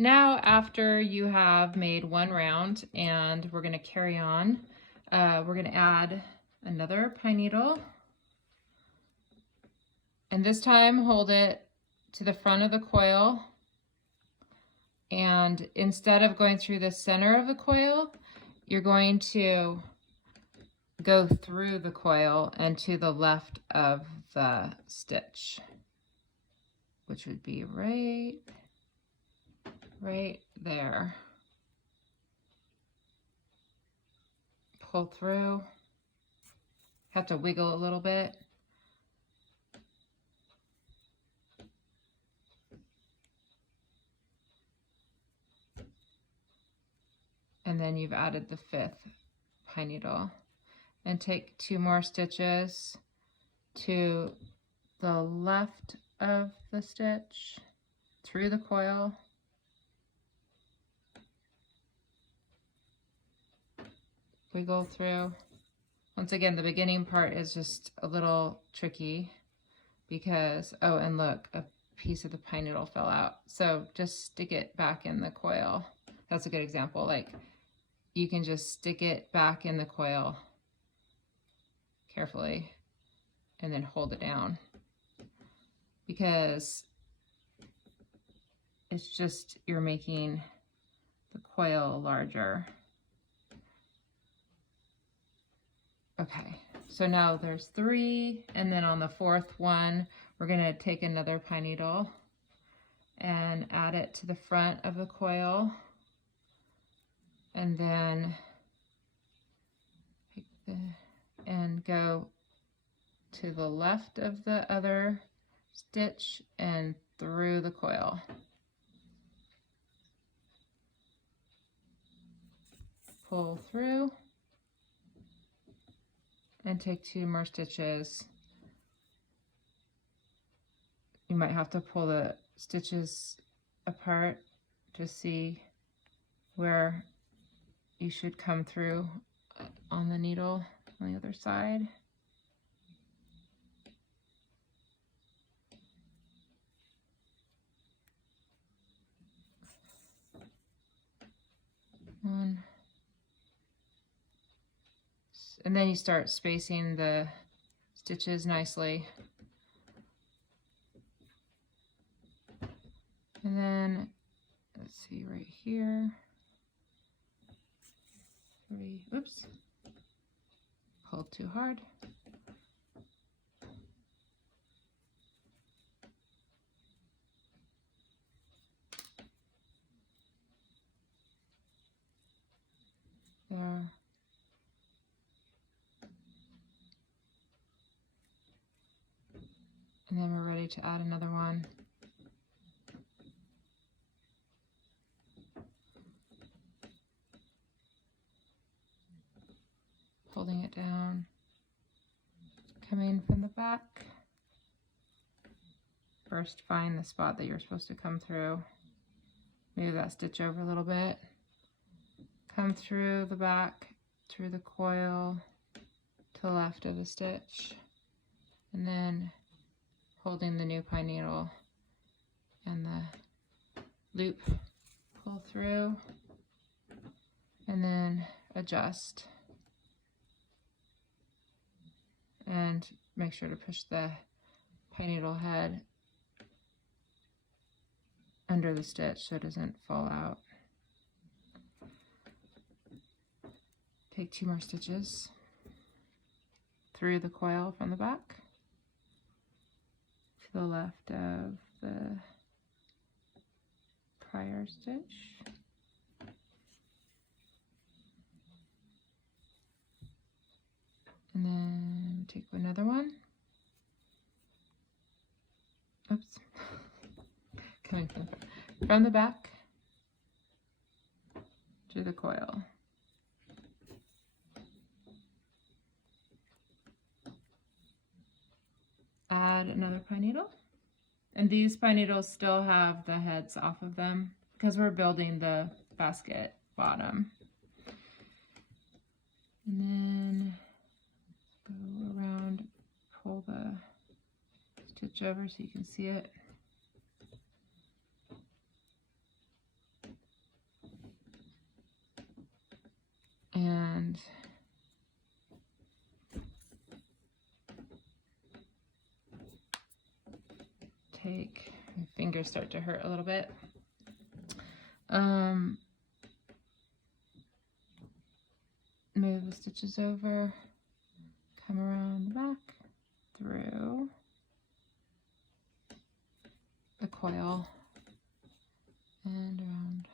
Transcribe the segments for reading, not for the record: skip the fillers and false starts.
Now, after you have made one round, and we're going to carry on, we're going to add another pine needle. And this time, hold it to the front of the coil. And instead of going through the center of the coil, you're going to go through the coil and to the left of the stitch, which would be right there. Pull through. Have to wiggle a little bit. And then you've added the 5th pine needle. And take 2 more stitches to the left of the stitch through the coil. Wiggle through. Once again, the beginning part is just a little tricky because, oh, and look, a piece of the pine needle fell out. So just stick it back in the coil. That's a good example. Like, you can just stick it back in the coil carefully and then hold it down, because it's just, you're making the coil larger. Okay, so now there's 3, and then on the 4th one, we're going to take another pine needle and add it to the front of the coil, and then and go to the left of the other stitch and through the coil. Pull through and take 2 more stitches. You might have to pull the stitches apart to see where you should come through on the needle on the other side. One. And then you start spacing the stitches nicely. And then, let's see, right here. 3, oops, pulled too hard. There. And then we're ready to add another one. Holding it down, coming from the back. First, find the spot that you're supposed to come through. Move that stitch over a little bit. Come through the back, through the coil, to the left of the stitch. And then holding the new pine needle and the loop, pull through, and then adjust. And make sure to push the pine needle head under the stitch so it doesn't fall out. Take 2 more stitches through the coil from the back to the left of the prior stitch. And then take another one. Oops. Coming from the back to the coil. Add another pine needle. And these pine needles still have the heads off of them because we're building the basket bottom. And then go around, pull the stitch over so you can see it. take, my fingers start to hurt a little bit. Move the stitches over, come around the back, through the coil, and around,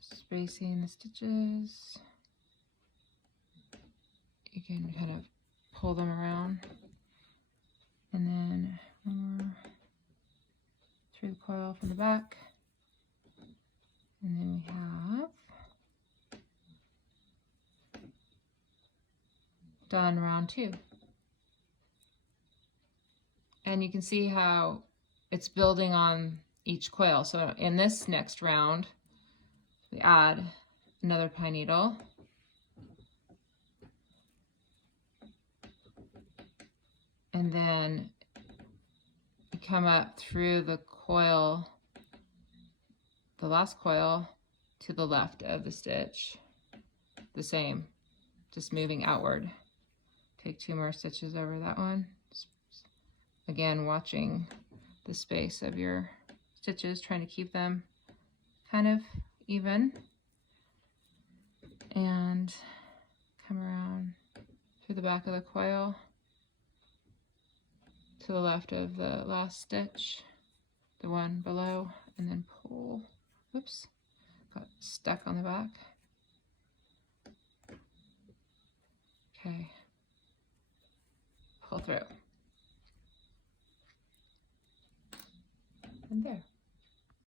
spacing the stitches. You can kind of pull them around, and then one more through the coil from the back, and then we have done round 2. And you can see how it's building on each coil. So in this next round, we add another pine needle, and then you come up through the coil, the last coil, to the left of the stitch, the same, just moving outward. Take 2 more stitches over that one. Again, watching the space of your stitches, trying to keep them kind of even. And come around through the back of the coil to the left of the last stitch, the one below, and then pull. Whoops, got stuck on the back. Okay, pull through. And there.